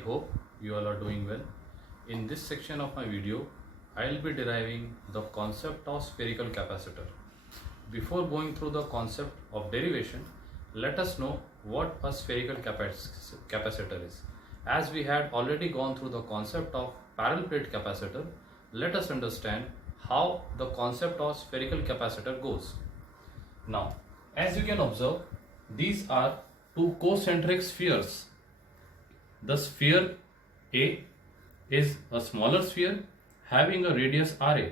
hope you all are doing well. In this section of my video, I will be deriving the concept of spherical capacitor. Before going through the concept of derivation, let us know what a spherical capacitor is. As we had already gone through the concept of parallel plate capacitor, let us understand how the concept of spherical capacitor goes. Now, as you can observe, these are two concentric spheres. The sphere A is a smaller sphere having a radius RA,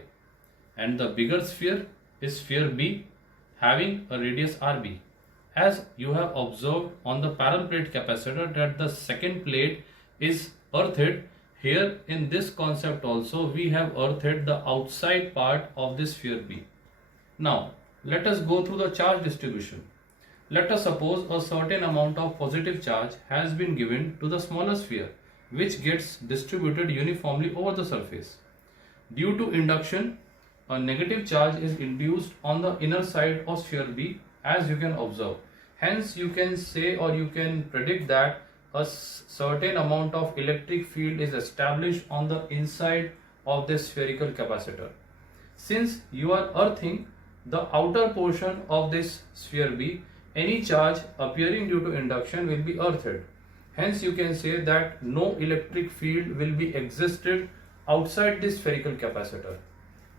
and the bigger sphere is sphere B having a radius RB. As you have observed on the parallel plate capacitor that the second plate is earthed, here in this concept also we have earthed the outside part of this sphere B. Now let us go through the charge distribution. Let us suppose a certain amount of positive charge has been given to the smaller sphere, which gets distributed uniformly over the surface. Due to induction, a negative charge is induced on the inner side of sphere B, as you can observe. Hence, you can say or you can predict that a certain amount of electric field is established on the inside of this spherical capacitor. Since you are earthing the outer portion of this sphere B, any charge appearing due to induction will be earthed. Hence you can say that no electric field will be existed outside this spherical capacitor.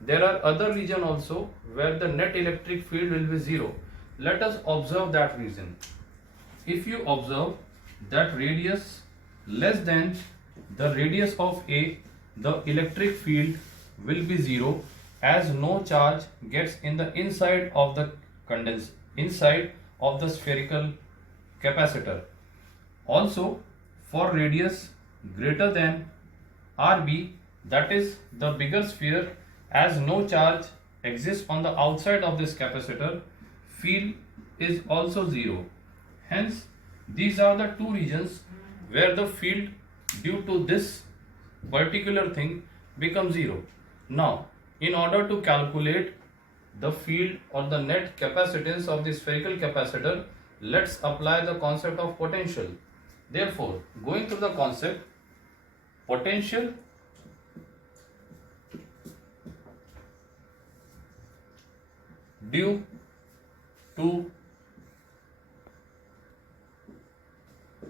There are other regions also where the net electric field will be zero. Let us observe that region. If you observe that radius less than the radius of A, the electric field will be zero, as no charge gets in the inside of the inside of the spherical capacitor. Also, for radius greater than RB, that is the bigger sphere, as no charge exists on the outside of this capacitor, field is also zero. Hence, these are the two regions where the field due to this particular thing becomes zero. Now, in order to calculate the field or the net capacitance of the spherical capacitor, let's apply the concept of potential. Therefore, going through the concept, potential due to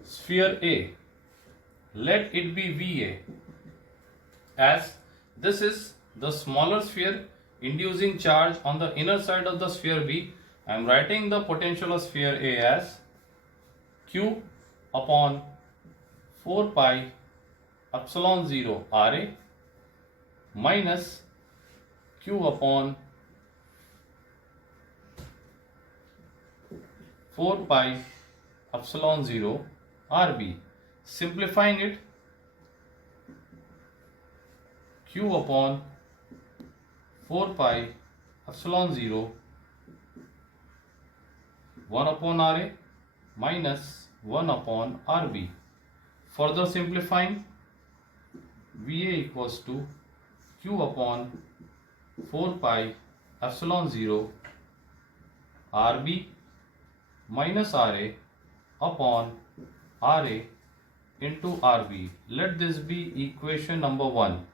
sphere A, let it be VA, as this is the smaller sphere inducing charge on the inner side of the sphere B. I am writing the potential of sphere A as Q upon 4 pi epsilon 0 RA minus Q upon 4 pi epsilon 0 RB. Simplifying it, Q upon 4 pi epsilon 0 1 upon RA minus 1 upon RB. Further simplifying, VA equals to Q upon 4 pi epsilon 0 RB minus RA upon RA into RB. Let this be equation number 1.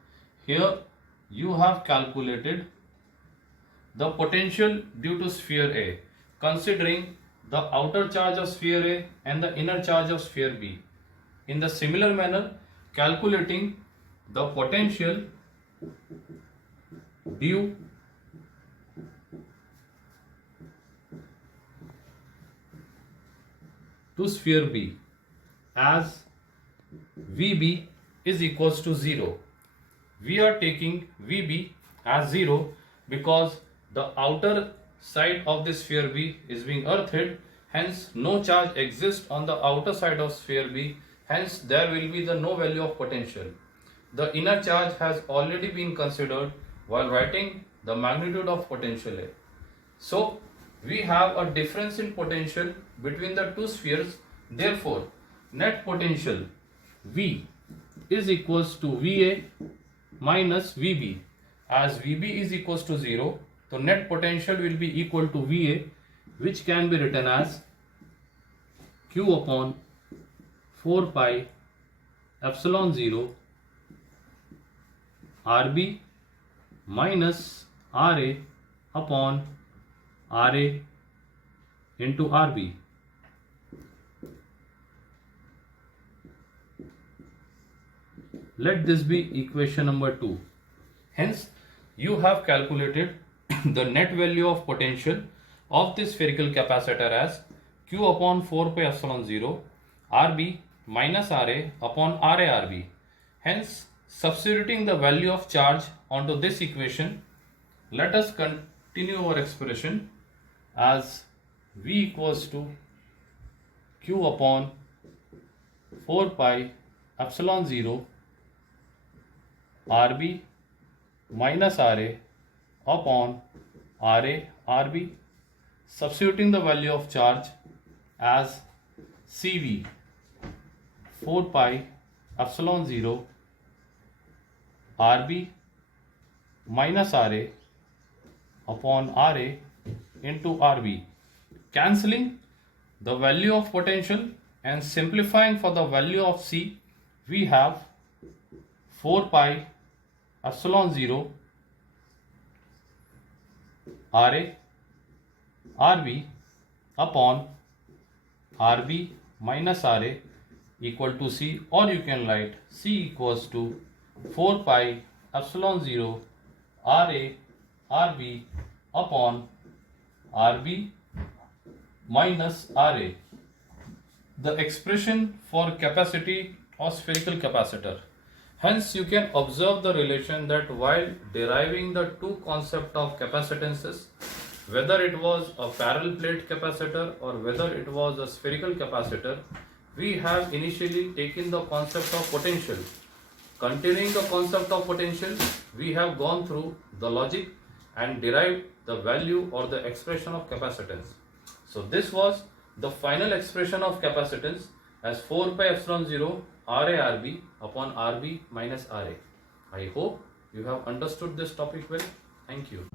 Here you have calculated the potential due to sphere A, considering the outer charge of sphere A and the inner charge of sphere B. In the similar manner, calculating the potential due to sphere B, as VB is equals to 0. We are taking VB as 0 because the outer side of this sphere B is being earthed, hence no charge exists on the outer side of sphere B, hence there will be the no value of potential. The inner charge has already been considered while writing the magnitude of potential A. So we have a difference in potential between the two spheres. Therefore, net potential V is equals to VA minus VB. As VB is equals to 0, so net potential will be equal to VA, which can be written as Q upon 4 pi epsilon 0 RB minus RA upon RA into RB. Let this be equation number 2. Hence, you have calculated the net value of potential of this spherical capacitor as Q upon 4 pi epsilon 0 RB minus RA upon RA RB. Hence, substituting the value of charge onto this equation, let us continue our expression as V equals to Q upon 4 pi epsilon 0 RB minus RA upon RA RB, substituting the value of charge as CV 4 pi epsilon 0 RB minus RA upon RA into RB, cancelling the value of potential and simplifying for the value of C, we have 4 pi epsilon 0 RA RB upon RB minus RA equal to C, or you can write C equals to 4 pi epsilon 0 RA RB upon RB minus RA. The expression for capacity of spherical capacitor. Hence, you can observe the relation that while deriving the two concepts of capacitances, whether it was a parallel plate capacitor or whether it was a spherical capacitor, we have initially taken the concept of potential. Continuing the concept of potential, we have gone through the logic and derived the value or the expression of capacitance. So this was the final expression of capacitance as 4 pi epsilon 0 RA RB upon RB minus RA. I hope you have understood this topic well. Thank you.